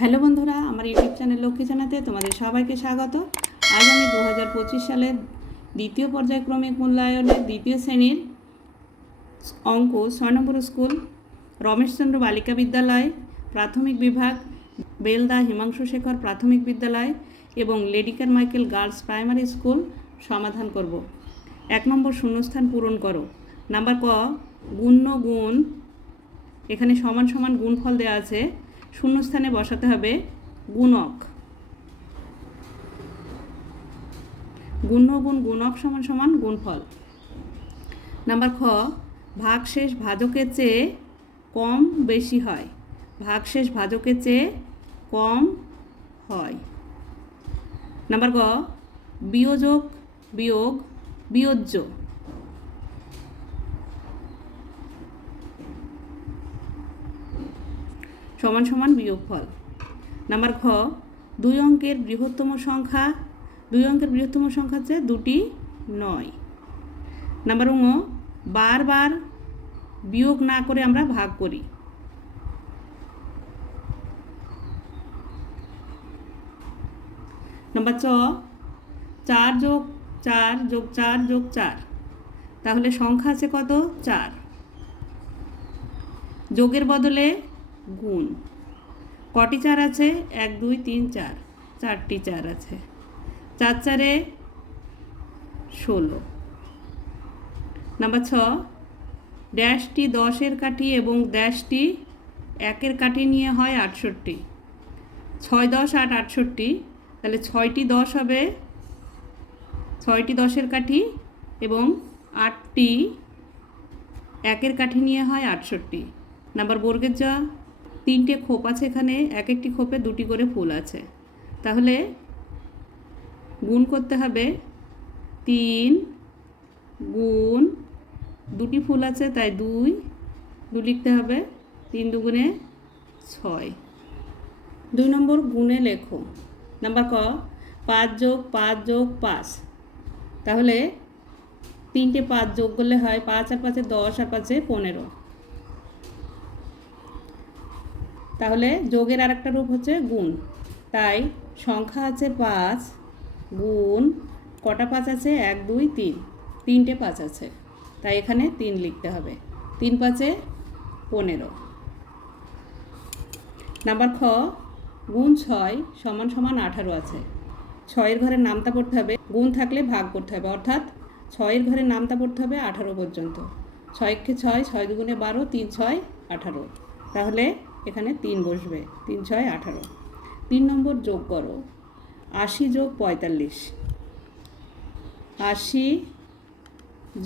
Hello বন্ধুরা, আমার YouTube channel Lakshmi জানাতে তোমাদের সবাইকে স্বাগত। আজ আমি দু হাজার পঁচিশ সালের দ্বিতীয় পর্যায়ক্রমিক মূল্যায়নের দ্বিতীয় শ্রেণির অঙ্ক, ছয় নম্বর স্কুল, রমেশচন্দ্র বালিকা বিদ্যালয়, প্রাথমিক বিভাগ, বেলদা হিমাংশু শেখর প্রাথমিক বিদ্যালয় এবং লেডিকার মাইকেল গার্লস প্রাইমারি স্কুল সমাধান করব। এক নম্বর শূন্যস্থান পূরণ করো। নাম্বার ক, গুণ্য গুণ, এখানে সমান সমান গুণফল দেওয়া আছে। শূন্যস্থানে বসাতে হবে গুণক। গুণ্য গুণ গুণক সমান সমান গুণফল। নাম্বার খ, ভাগশেষ ভাজকের চেয়ে কম বেশি হয়। ভাগশেষ ভাজকের চেয়ে কম হয়। নাম্বার গ, বিয়োজক বিয়োগ বিয়োজ্য। সমান সমান বিয়োগফল। নাম্বার খ দুই অঙ্কের বৃহত্তম সংখ্যা, দুই অঙ্কের বৃহত্তম সংখ্যা হচ্ছে দুটি নয়। নাম্বার ঙ, বারবার বিয়োগ না করে আমরা ভাগ করি। নাম্বার চ চার যোগ চার যোগ চার যোগ চার। তাহলে সংখ্যা আছে কত? চার। যোগের বদলে গুণ। কটি চার আছে? এক, দুই, তিন, চার। চারটি চার আছে। চার চারে ষোলো। নাম্বার ছ, ড্যাশটি দশের কাঠি এবং ড্যাশটি একের কাঠি নিয়ে হয় আটষট্টি। ছয় দশ, আট, আটষট্টি। তাহলে ছয়টি দশ হবে। ছয়টি দশের কাঠি এবং আটটি একের কাঠি নিয়ে হয় আটষট্টি। নাম্বার বর্গের জ তিনটে খোপ আছে এখানে এক একটি খোপে দুটি করে ফুল আছে। তাহলে গুণ করতে হবে তিন গুণ, দুটি ফুল আছে তাই দুই, দু লিখতে হবে তিন দুগুণে ছয়। দুই নম্বর গুণে লেখো। নাম্বার ক, পাঁচ যোগ পাঁচ যোগ পাঁচ। তাহলে তিনটে পাঁচ যোগ করলে হয় পাঁচ আর পাঁচে দশ আর পাঁচে পনেরো। তাহলে যোগের আর একটা রূপ হচ্ছে গুণ। তাই সংখ্যা আছে পাঁচ, গুণ, কটা পাঁচ আছে? এক, দুই, তিন। তিনটে পাঁচ আছে। তাই এখানে তিন লিখতে হবে। তিন পাঁচে পনেরো। নাম্বার খ, গুণ ছয় সমান সমান আঠারো আছে। ছয়ের ঘরে নামতা পড়তে হবে। গুণ থাকলে ভাগ করতে হবে। অর্থাৎ ছয়ের ঘরে নামতা পড়তে হবে আঠারো পর্যন্ত। ছয়কে ছয় ছয় দুগুণে বারো, তিন, ছয়, আঠারো। তাহলে এখানে তিন বসবে, তিন, ছয়, আঠারো। তিন নম্বর যোগ করো, আশি যোগ পঁয়তাল্লিশ। আশি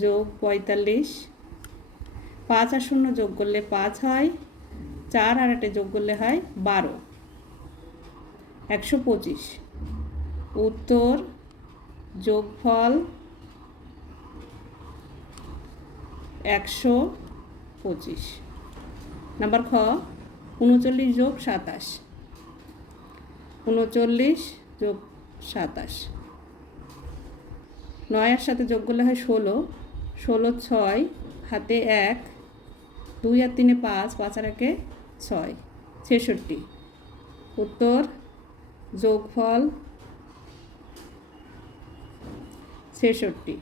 যোগ পঁয়তাল্লিশ, পাঁচ আর শূন্য যোগ করলে পাঁচ হয়, চার আর আটে যোগ করলে হয় বারো। একশো পঁচিশ। উত্তর, যোগফল একশো পঁচিশ। নাম্বার খ উনচল্লিশ যোগ সাতাশ। উনচল্লিশ যোগ সাতাশ। নয়ের সাথে যোগ করলে হয় ষোলো। ষোলো ছয়, হাতে এক। দুই আর তিনে পাঁচ পাঁচ আর একে ছয়। ছেষট্টি। উত্তর, যোগফল ছেষট্টি।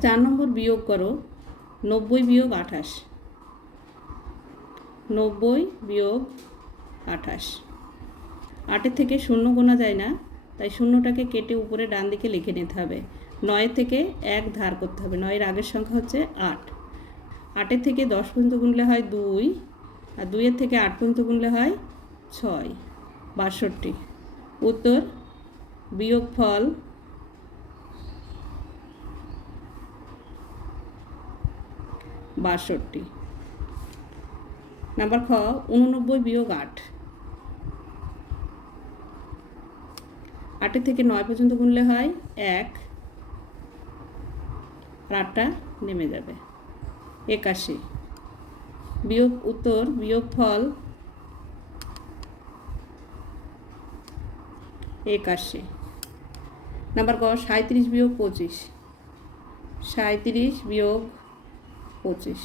চার নম্বর বিয়োগ করো, নব্বই বিয়োগ আঠাশ। নব্বই বিয়োগ আঠাশ। আটের থেকে শূন্য গোনা যায় না, তাই শূন্যটাকে কেটে উপরে ডান দিকে লিখে নিতে হবে। নয়ের থেকে এক ধার করতে হবে, নয়ের আগের সংখ্যা হচ্ছে আট। আটের থেকে দশ পর্যন্ত গুনলে হয় দুই, আর দুইয়ের থেকে আট পর্যন্ত গুনলে হয় ছয়, বাষট্টি। উত্তর, বিয়োগ ফল বাষট্টি। নাম্বার খ, উননব্বই বিয়োগ আট। আটের থেকে নয় পর্যন্ত গুনলে হয় এক। আটটা নেমে যাবে। একাশি। বিয়োগ উত্তর, বিয়োগ ফল। একাশি। নাম্বার ক সাঁত্রিশ বিয়োগ পঁচিশ। সাঁত্রিশ বিয়োগ পঁচিশ।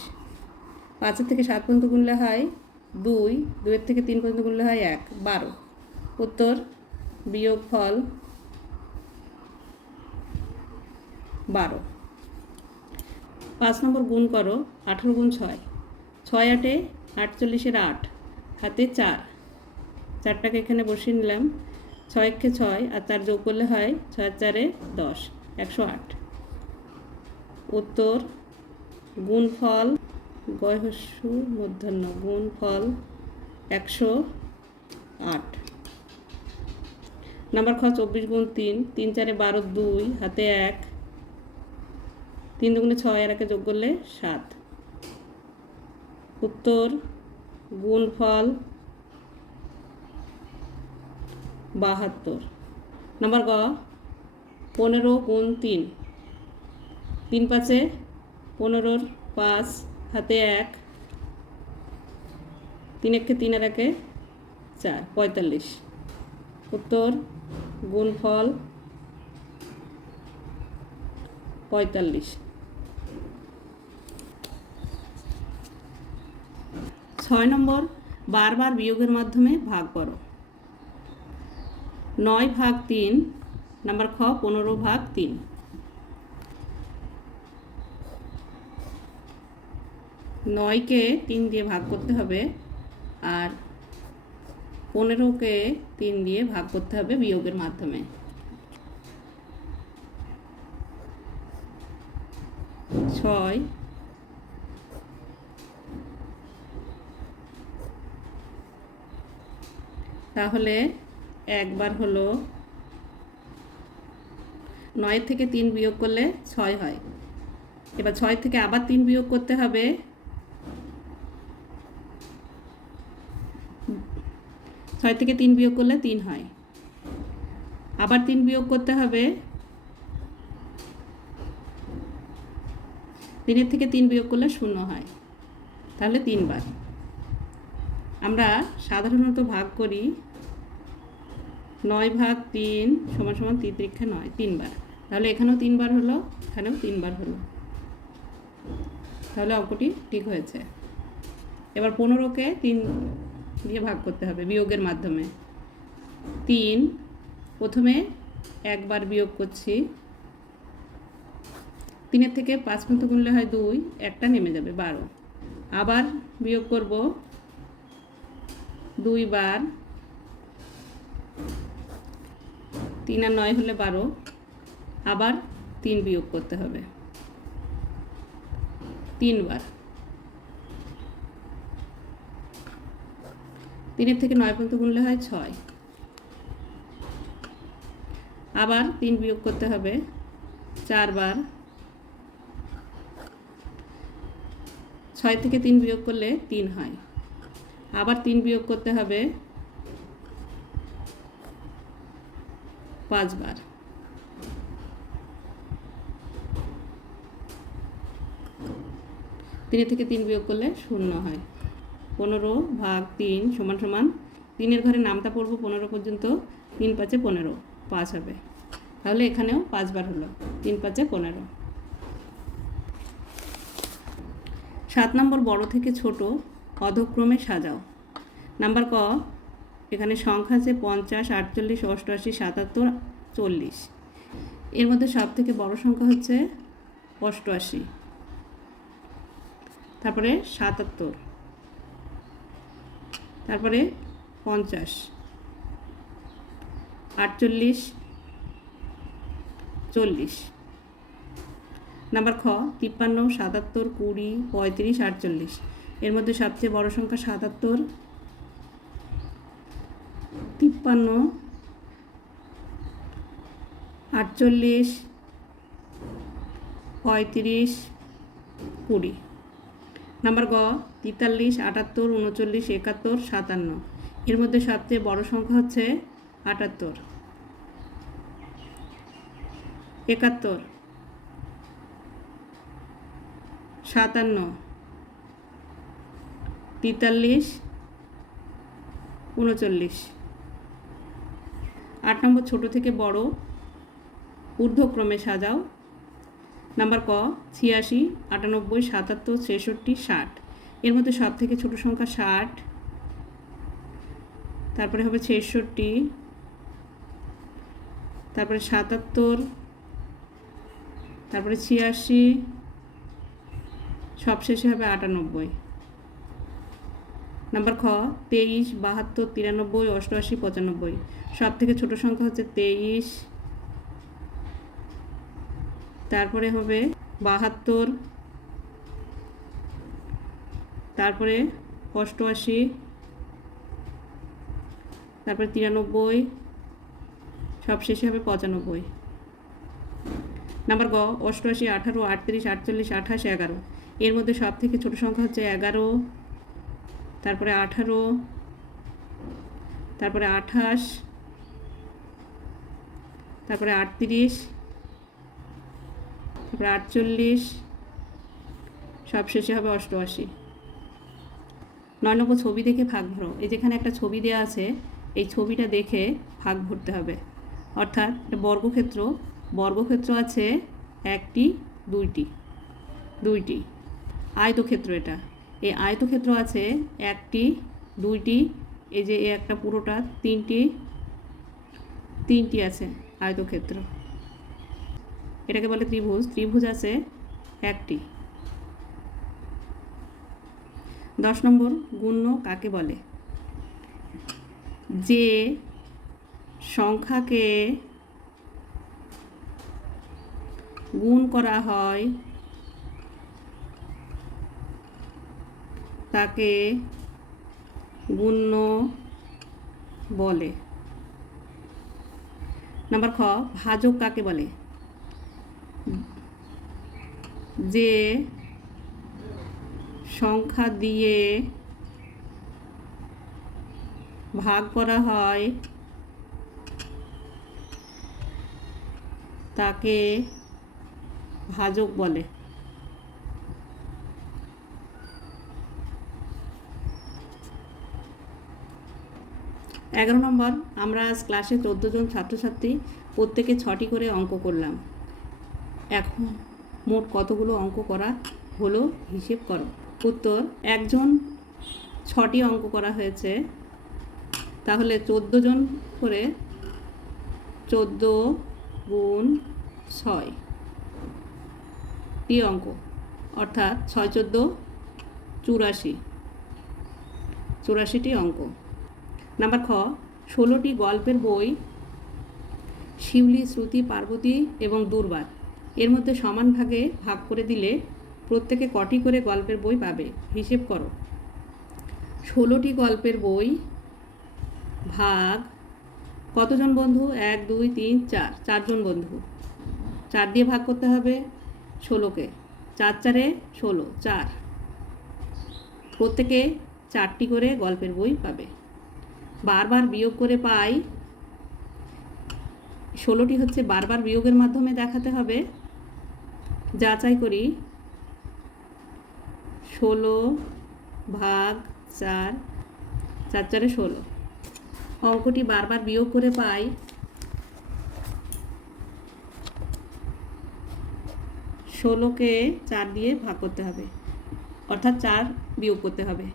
পাঁচের থেকে সাত পর্যন্ত গুনলে হয় দুই দুইয়ের থেকে তিন পর্যন্ত গুনলে হয় এক, বারো। উত্তর, বিয়োগ ফল বারো। পাঁচ নম্বর গুণ করো, আঠেরো গুণ ছয়। ছয় আটে আটচল্লিশের আট, হাতে চার। চারটাকে এখানে বসিয়ে নিলাম। ছয় একে ছয় আর চার যোগ করলে হয় ছয় চারে দশ, একশো আট। উত্তর গুণফল গয়হস্যু মধ্যাহ্ন গুণ ফল একশো আট। নাম্বার খ, চব্বিশ গুণ তিন তিন চারে বারো দুই, হাতে এক। তিন দুগুণে ছয় আর একে যোগ করলে সাত। উত্তর গুণফল বাহাত্তর। নাম্বার গ, পনেরো গুণ তিন। তিন পাঁচে পনেরোর পাঁচ হাতে এক, তিন একে তিন আর একে চার, পঁয়তাল্লিশ। উত্তর, গুণফল পঁয়তাল্লিশ। ছয় নম্বর, বারবার বিয়োগের মাধ্যমে ভাগ করো। নয় ভাগ তিন, নাম্বার খ, পনেরো ভাগ তিন। নয়কে তিন দিয়ে ভাগ করতে হবে আর পনেরোকে তিন দিয়ে ভাগ করতে হবে বিয়োগের মাধ্যমে। ছয় তাহলে একবার হলো নয় থেকে তিন বিয়োগ করলে ছয় হয়। এবার ছয় থেকে আবার তিন বিয়োগ করতে হবে ছয় থেকে তিন বিয়োগ করলে তিন হয়। আবার তিন বিয়োগ করতে হবে। তিনের থেকে তিন বিয়োগ করলে শূন্য হয়। তাহলে তিনবার আমরা সাধারণত ভাগ করি নয় ভাগ তিন সমান সমান তিন তিরিক্ষা নয় তিনবার তাহলে এখানেও তিনবার হলো, এখানেও তিনবার হলো। তাহলে অঙ্কটি ঠিক হয়েছে। এবার পনেরোকে তিন দিয়ে ভাগ করতে হবে বিয়োগের মাধ্যমে। তিন, প্রথমে একবার বিয়োগ করছি। তিনের থেকে পাঁচ পর্যন্ত গুনলে হয় দুই, একটা নেমে যাবে বারো। আবার বিয়োগ করব দুই বার। তিন আর নয় হলে বারো। আবার তিন বিয়োগ করতে হবে। তিনবার। তিনের থেকে নয় পর্যন্ত গুনলে হয় ছয়। আবার তিন বিয়োগ করতে হবে চারবার ছয় থেকে তিন বিয়োগ করলে তিন হয়। আবার তিন বিয়োগ করতে হবে পাঁচবার তিনের থেকে তিন বিয়োগ করলে শূন্য হয়। পনেরো ভাগ তিন সমান সমান তিনের ঘরে নামটা পড়ব পনেরো পর্যন্ত, তিন পাঁচে পনেরো, পাঁচ হবে। তাহলে এখানেও পাঁচবার হলো, তিন পাঁচে পনেরো। সাত নম্বর বড় থেকে ছোট, অধক্রমে সাজাও। নাম্বার ক, এখানে সংখ্যা আছে পঞ্চাশ, আটচল্লিশ, অষ্টআশি, সাতাত্তর, চল্লিশ। এর মধ্যে সব থেকে বড় সংখ্যা হচ্ছে অষ্টআশি। তারপরে সাতাত্তর। তারপরে পঞ্চাশ। আটচল্লিশ, চল্লিশ। নাম্বার খ, তিপ্পান্ন, সাতাত্তর, কুড়ি, পঁয়ত্রিশ, আটচল্লিশ। এর মধ্যে সবচেয়ে বড় সংখ্যা সাতাত্তর, তিপ্পান্ন, আটচল্লিশ, পঁয়ত্রিশ, কুড়ি। নাম্বার গ, তেতাল্লিশ, আটাত্তর, উনচল্লিশ, একাত্তর, সাতান্ন। এর মধ্যে সবচেয়ে বড় সংখ্যা হচ্ছে আটাত্তর। একাত্তর। সাতান্ন। তেতাল্লিশ, উনচল্লিশ। আট নম্বর ছোট থেকে বড়, ঊর্ধ্বক্রমে সাজাও। নাম্বার ক, ছিয়াশি, আটানব্বই, সাতাত্তর, ছেষট্টি, ষাট। এর মধ্যে সব থেকে ছোট সংখ্যা ষাট। তারপরে হবে ছেষট্টি। তারপরে সাতাত্তর। তারপরে ছিয়াশি। সবশেষে হবে আটানব্বই। নাম্বার খ, তেইশ, বাহাত্তর, তিরানব্বই, অষ্টআশি, পঁচানব্বই। সব থেকে ছোট সংখ্যা হচ্ছে তেইশ। তারপরে হবে বাহাত্তর। তারপরে অষ্টআশি। তারপরে তিরানব্বই। সব শেষে হবে পঁচানব্বই। নাম্বার গ, অষ্টআশি, আঠারো, আটত্রিশ, আটচল্লিশ, আঠাশ, এগারো। এর মধ্যে সব থেকে ছোট সংখ্যা হচ্ছে এগারো। তারপরে আঠারো। তারপরে আঠাশ। তারপরে আটত্রিশ। তারপরে আটচল্লিশ সব শেষে হবে অষ্টআশি। নয় নম্বর ছবি দেখে ভাগ ভরো। এই যেখানে একটা ছবি দেওয়া আছে, এই ছবিটা দেখে ভাগ ভরতে হবে। অর্থাৎ এটা বর্গক্ষেত্র বর্গক্ষেত্র আছে একটি, দুইটি দুইটি। আয়তক্ষেত্র এটা। এই আয়তক্ষেত্র আছে একটি, দুইটি, এই যে একটা পুরোটা তিনটি তিনটি আছে আয়তক্ষেত্র। এটাকে বলে ত্রিভুজ। ত্রিভুজ আছে একটি। দশ নম্বর, গুণ্য কাকে বলে? যে সংখ্যাকে গুণ করা হয়, তাকে গুণ্য বলে। নাম্বার খ, ভাজক কাকে বলে? যে সংখ্যা দিয়ে ভাগ করা হয়, তাকে ভাজক বলে। এগারো নম্বর, আমরা ক্লাসে চোদ্দ জন ছাত্রছাত্রী প্রত্যেকে ছটি করে অঙ্ক করলাম। এখন মোট কতগুলো অঙ্ক করা হলো হিসেব করো। উত্তর, একজন ছটি অঙ্ক করা হয়েছে। তাহলে চোদ্দ জন করে চোদ্দ গুণ ছয়। টি অঙ্ক, অর্থাৎ ছয় চোদ্দ চুরাশি। চুরাশিটি অঙ্ক। নাম্বার খ, ষোলোটি গল্পের বই শিউলি, শ্রুতি, পার্বতী এবং দুর্বার। এর মধ্যে সমান ভাগে ভাগ করে দিলে প্রত্যেকে কটি করে গল্পের বই পাবে? হিসেব করো। ষোলোটি গল্পের বই ভাগ কতজন বন্ধু? এক, দুই, তিন, চার। চারজন বন্ধু। চার দিয়ে ভাগ করতে হবে ষোলোকে। চার চারে ষোলো, চার। প্রত্যেকে চারটি করে গল্পের বই পাবে। বারবার বিয়োগ করে পাই। ষোলোটি হচ্ছে বারবার বিয়োগের মাধ্যমে দেখাতে হবে। যাচাই করি। ষোলো ভাগ চার চার চারে ষোলো। অঙ্কটি বারবার বিয়োগ করে পাই। ষোলোকে চার দিয়ে ভাগ করতে হবে, অর্থাৎ চার বিয়োগ করতে হবে।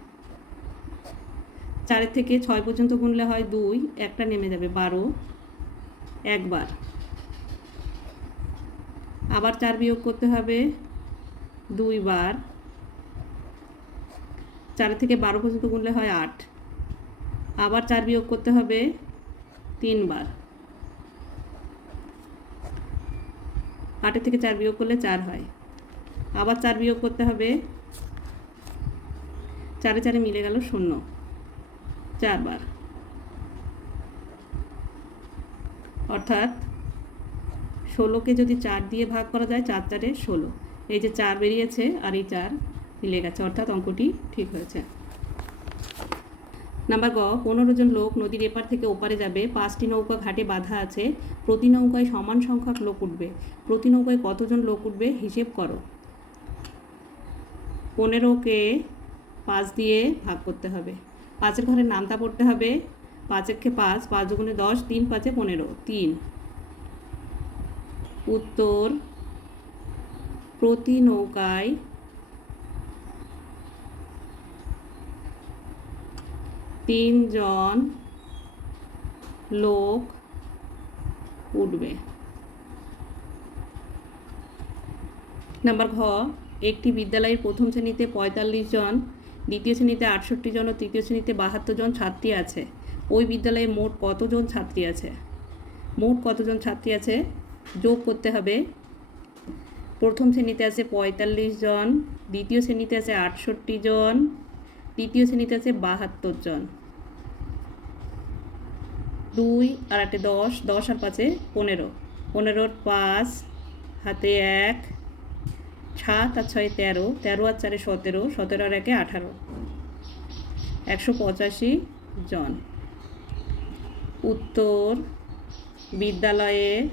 চারের থেকে ছয় পর্যন্ত গুনলে হয় দুই, একটা নেমে যাবে বারো। একবার। আবার চার বিয়োগ করতে হবে দুইবার। চার থেকে বারো পর্যন্ত গুনলে হয় আট। আবার চার বিয়োগ করতে হবে তিনবার। আটের থেকে চার বিয়োগ করলে চার হয়। আবার চার বিয়োগ করতে হবে চারে চারে মিলে গেল শূন্য। চারবার। অর্থাৎ ষোলোকে যদি চার দিয়ে ভাগ করা যায়, চার চারে ষোলো। এই যে চার বেরিয়েছে আর এই চার মিলে গেছে, অর্থাৎ অঙ্কটি ঠিক হয়েছে। নাম্বার গ, পনেরো জন লোক নদীর এপার থেকে ওপারে যাবে। পাঁচটি নৌকা ঘাটে বাঁধা আছে। প্রতি নৌকায় সমান সংখ্যক লোক উঠবে। প্রতি নৌকায় কতজন লোক উঠবে হিসেব করো। পনেরোকে পাঁচ দিয়ে ভাগ করতে হবে। পাঁচের ঘরে নামতা পড়তে হবে। পাঁচের খে পাঁচ পাঁচ দুগুণে দশ, তিন পাঁচে পনেরো, তিন। উত্তর প্রতি নৌকায় তিনজন লোক উঠবে। নাম্বার ঘ, একটি বিদ্যালয়ের প্রথম শ্রেণীতে পঁয়তাল্লিশ জন, দ্বিতীয় শ্রেণীতে আটষট্টি জন ও তৃতীয় শ্রেণীতে বাহাত্তর জন ছাত্রী আছে। ওই বিদ্যালয়ে মোট কতজন ছাত্রী আছে? মোট কতজন ছাত্রী আছে? যোগ করতে হবে। প্রথম শ্রেণীতে আছে পঁয়তাল্লিশ জন, দ্বিতীয় শ্রেণীতে আছে আটষট্টি জন, তৃতীয় শ্রেণীতে আছে বাহাত্তর জন। দুই আর আটে দশ দশ আর পাঁচে পনেরো। পনেরোর পাঁচ, হাতে এক, সাত আর ছয় তেরো তেরো আর চারে সতেরো সতেরো আর একে আঠারো। একশো পঁচাশি জন। উত্তর বিদ্যালয়ে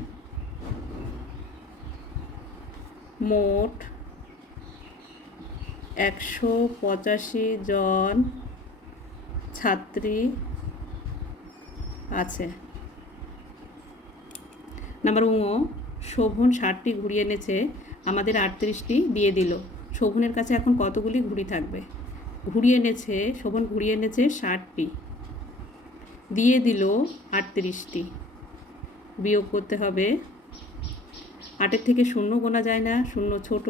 মোট একশো পঁচাশি জন ছাত্রী আছে। নাম্বার ও শোভন ষাটটি ঘুড়ি এনেছে, আমাদের আটত্রিশটি দিয়ে দিল। শোভনের কাছে এখন কতগুলি ঘুড়ি থাকবে? ঘুড়ি এনেছে, শোভন ঘুড়ি এনেছে ষাটটি। দিয়ে দিল আটত্রিশটি। বিয়োগ করতে হবে আটের থেকে শূন্য গোনা যায় না, শূন্য ছোট,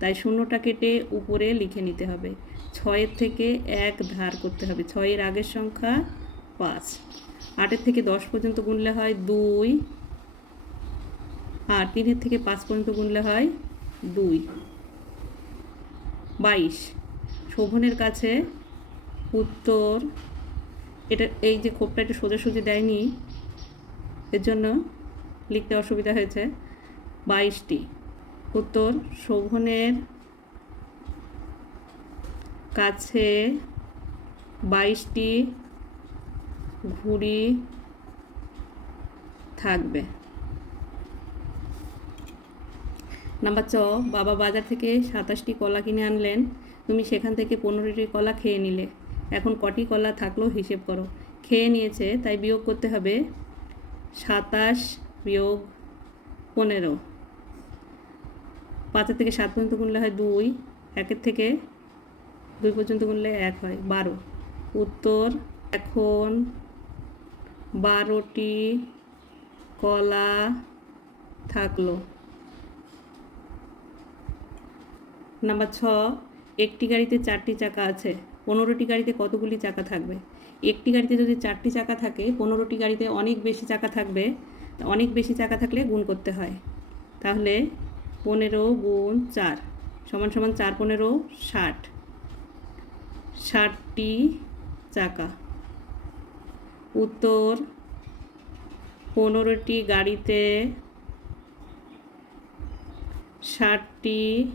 তাই শূন্যটা কেটে উপরে লিখে নিতে হবে। ছয়ের থেকে এক ধার করতে হবে। ছয়ের আগের সংখ্যা পাঁচ। আটের থেকে দশ পর্যন্ত গুনলে হয় দুই। আর তিনের থেকে পাঁচ পর্যন্ত গুনলে হয় দুই। বাইশ। শোভনের কাছে উত্তর। এটা, এই যে খোপটা একটু সোজাসুজি দেয়নি, এর জন্য লিখতে অসুবিধা হয়েছে। বাইশটি। উত্তর, শোভনের কাছে বাইশটি ঘুড়ি থাকবে। নাম্বার চ বাবা বাজার থেকে সাতাশটি কলা কিনে আনলেন। তুমি সেখান থেকে পনেরোটি কলা খেয়ে নিলে। এখন কটি কলা থাকল হিসেব করো। খেয়ে নিয়েছে, তাই বিয়োগ করতে হবে সাতাশ বিয়োগ পনেরো। পাঁচের থেকে সাত পর্যন্ত গুনলে হয় দুই, একের থেকে দুই পর্যন্ত গুনলে এক হয় বারো। উত্তর, এখন বারোটি কলা থাকল। নাম্বার ছ, একটি গাড়িতে চারটি চাকা আছে, পনেরোটি গাড়িতে কতগুলি চাকা থাকবে? একটি গাড়িতে যদি চারটি চাকা থাকে, পনেরোটি গাড়িতে অনেক বেশি চাকা থাকবে, অনেক বেশি চাকা থাকলে গুণ করতে হয়। তাহলে পনেরো গুণ চার, সমান সমান চার পনেরো ষাট। ষাটটি চাকা। উত্তর, পনেরোটি গাড়িতে ষাটটি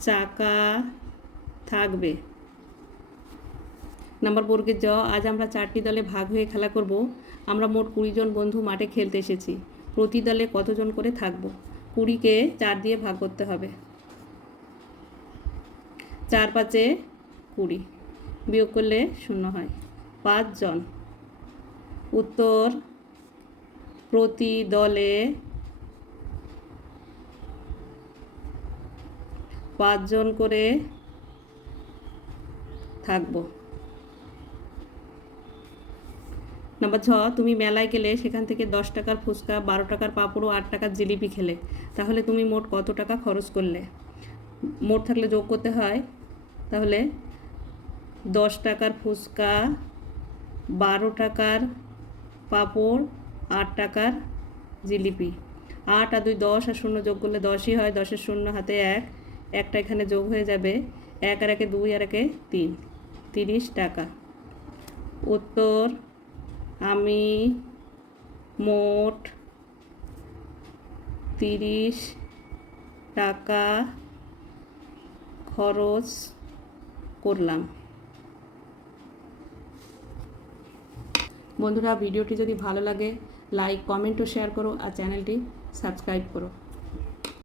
চাকা থাকবে। নাম্বার বর্গের জ, আজ আমরা চারটি দলে ভাগ হয়ে খেলা করব। আমরা মোট কুড়ি জন বন্ধু মাঠে খেলতে এসেছি। প্রতি দলে কতজন করে থাকব? কুড়িকে চার দিয়ে ভাগ করতে হবে। চার পাঁচে কুড়ি বিয়োগ করলে শূন্য হয়। পাঁচজন উত্তর প্রতি দলে পাঁচজন করে থাকব। নাম্বার ছ, তুমি মেলায় গেলে সেখান থেকে দশ টাকার ফুচকা, বারো টাকার পাঁপড় আট টাকার জিলিপি খেলে। তাহলে তুমি মোট কত টাকা খরচ করলে? মোট থাকলে যোগ করতে হয়, তাহলে দশ টাকার ফুচকা, বারো টাকার পাঁপড়, আট টাকার জিলিপি। আট আর দুই দশ আর শূন্য যোগ করলে দশই হয়, দশের শূন্য হাতে এক। একটা এখানে যোগ হয়ে যাবে এক আর একে দুই আর একে তিন, তিরিশ টাকা। উত্তর আমি মোট তিরিশ টাকা খরচ করলাম। বন্ধুরা, ভিডিওটি যদি ভালো লাগে লাইক কমেন্ট ও শেয়ার করো আর চ্যানেলটি সাবস্ক্রাইব করো।